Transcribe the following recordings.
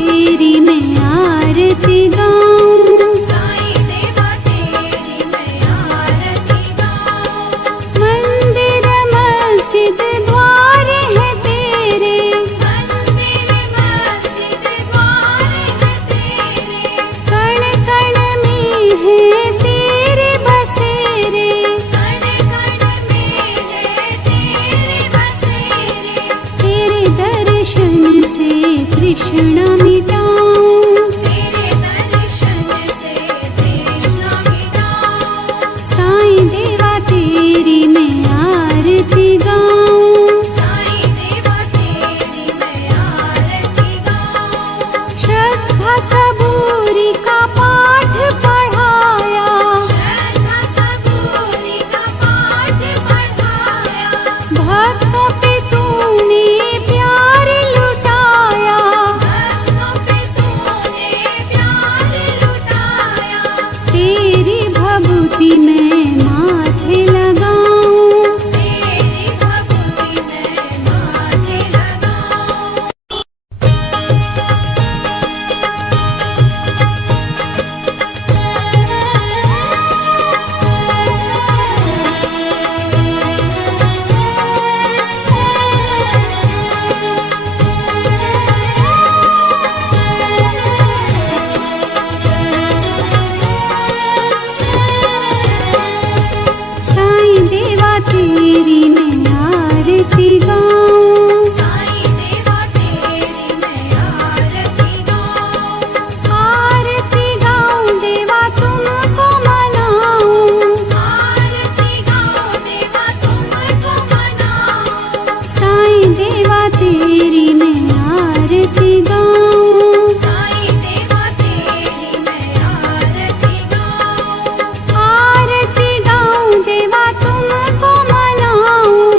तेरी मैं आरती गाऊं, साईं देवा तेरी मैं आरती गाऊं। मंदिर मस्जिद द्वार है तेरे, मंदिर मस्जिद द्वार है तेरे, कण कण में है तेरे बसेरे, कण कण में है तेरे बसेरे। तेरे दर्शन से तृष्णा मिटाऊं, तेरे दर्शन से तृष्णा मिटाऊं। साईं देवा तेरी मैं आरती गाऊं, साईं देवा तेरी मैं आरती गाऊं। श्रद्धा सबूरी का पाठ पढ़ाया, श्रद्धा सबूरी का पाठ पढ़ाया, भक्तों पे तूने प्यार लुटाया, भक्तों पे तूने प्यार लुटाया। तेरी भभूति मैं माथे लगाऊं, तेरी भक्ति मैं माथे लगाऊं। साईं देवा तेरी मैं आरती गाऊं, साईं देवा तेरी मैं आरती गाऊं। आरती गाऊं देवा तुमको मनाऊं, आरती गाऊं देवा तुमको मनाऊं। साईं देवा तेरी मैं आरती गाऊं, साईं देवा तेरी मैं आरती गाऊं। आरती गाऊं देवा तुमको मनाऊं,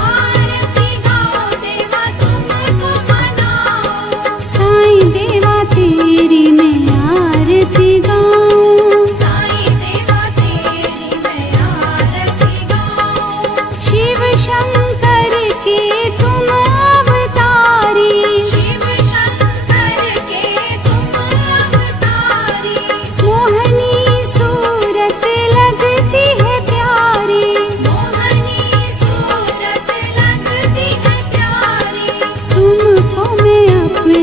आरती गाऊं देवा तुमको मनाऊं। साईं देवा तेरी मैं आरती गाऊं, साईं देवा तेरी मैं आरती गाऊं। शिव शंकर के तुम अवतारी, शिव शंकर के तुम अवतारी, मोहनी सूरत लगती है प्यारी, मोहनी सूरत लगती है प्यारी। तुमको मैं अपने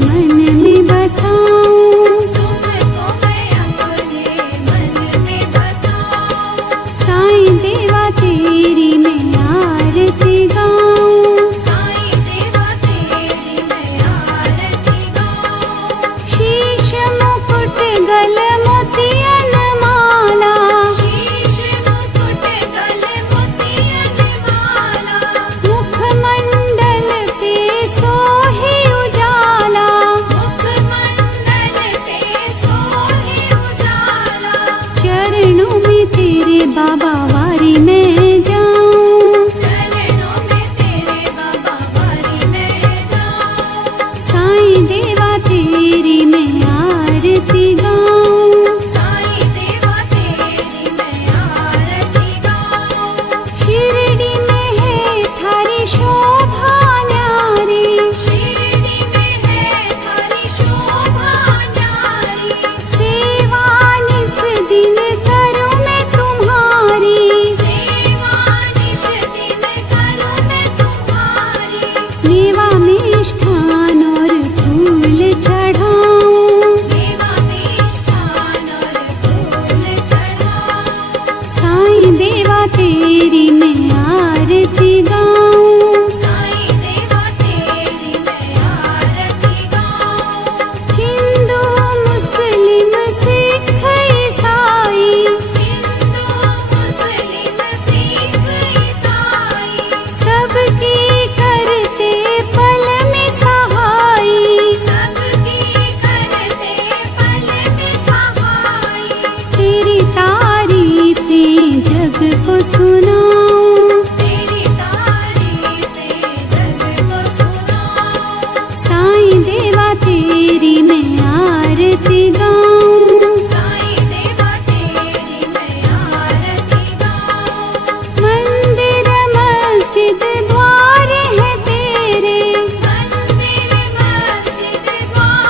मन में बसाऊं, तुमको मैं अपने मन में बसाऊं। साईं देवा तेरी मैं आरती गाऊं, साईं देवा तेरी मैं आरती गाऊं। शीश मुकुट गल मोतियन माला, शीश मुकुट गल मोतियन माला, मुखमंडल पे सोहे उजाला, मुखमंडल पे सोहे उजाला। चरणों में तेरे बाबा वारी में जाऊं, चरणों में तेरे बाबा वारी में जाऊं। साईं देवा तेरी मैं आरती गाऊं, साईं देवा तेरी मैं आरती गाऊं। शिरडी में है थारी शोभा न्यारी, शिरडी में है थारी शोभा न्यारी, सेवा निस दिन करूं मैं तुम्हारी, सेवा निश दिन करूं मैं तुम्हारी। मेवा मिष्ठान और फूल चढ़ाऊं, देवा मिष्ठान और फूल चढ़ाऊं। साईं देवा तेरी मैं आरती गाऊं, साईं देवा तेरी मैं आरती गाऊं। हिंदू मुस्लिम सिख ईसाई, हिंदू मुस्लिम सिख ईसाई, सबकी करते पल में सहाई, सबकी करते पल में सहाई। तेरी तारीफें जग को सुनाऊं, तेरी तारीफें जग को सुनाऊं। साईं देवा तेरी मैं आरती गाऊं, साईं देवा तेरी मैं आरती गाऊं। मंदिर मस्जिद द्वार है तेरे, मंदिर मस्जिद द्वार